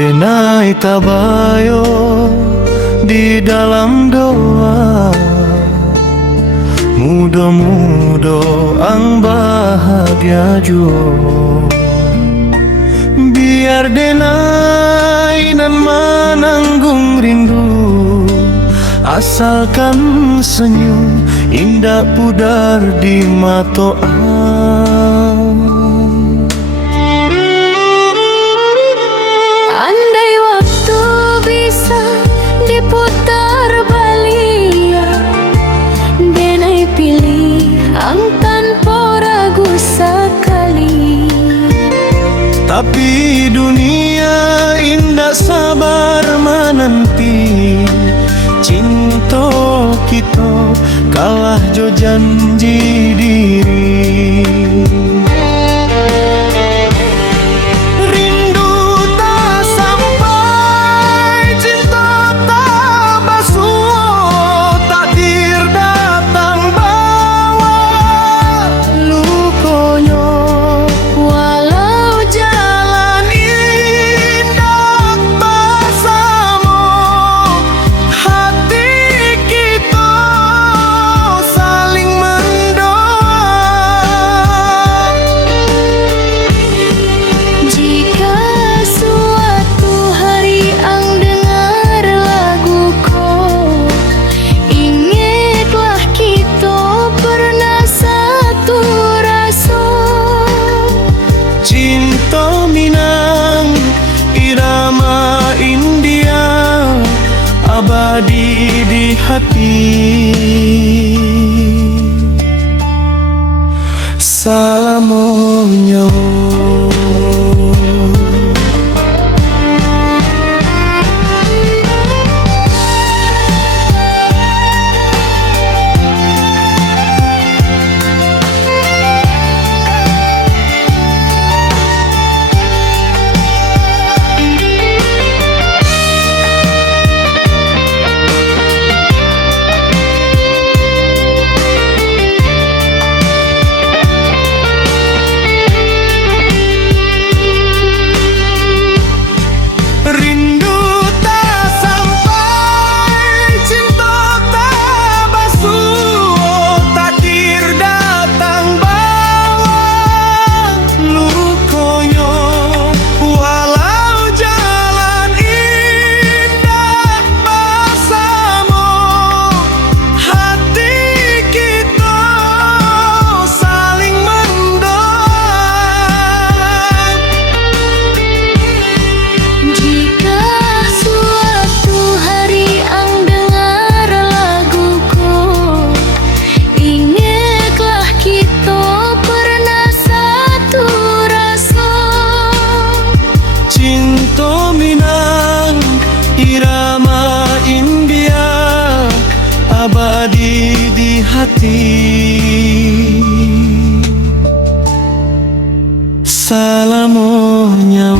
denai tabayo di dalam doa, mudo-mudo ang bahagia jua. Biar denai nan menanggung rindu, asalkan senyum indah pudar di mata. Andai waktu bisa diputar balik, denai pilih ang tanpa ragu sekali. Tapi dunia indah sabar menanti, cinta kita kalah jo janji diri. Rindu tak sampai, cinta tak basuh, takdir datang bawa lukonya. Walau Jalan indah bersama, hati kita saling mendoa. jika suatu hari ang dengar laguku, ingatlah kita pernah satu rasa. Cinta Minang, irama India, abadi di hati. Salamonya. Rindu tak sampai, cinta tak basuh, takdir datang bawa lukonya. Walau jalan indah bersama, hati kita saling mendoa. Jika suatu hari ang dengar laguku, ingatlah kita pernah satu rasa. Cinta Minang, irama India, abadi di hati. Salamonya.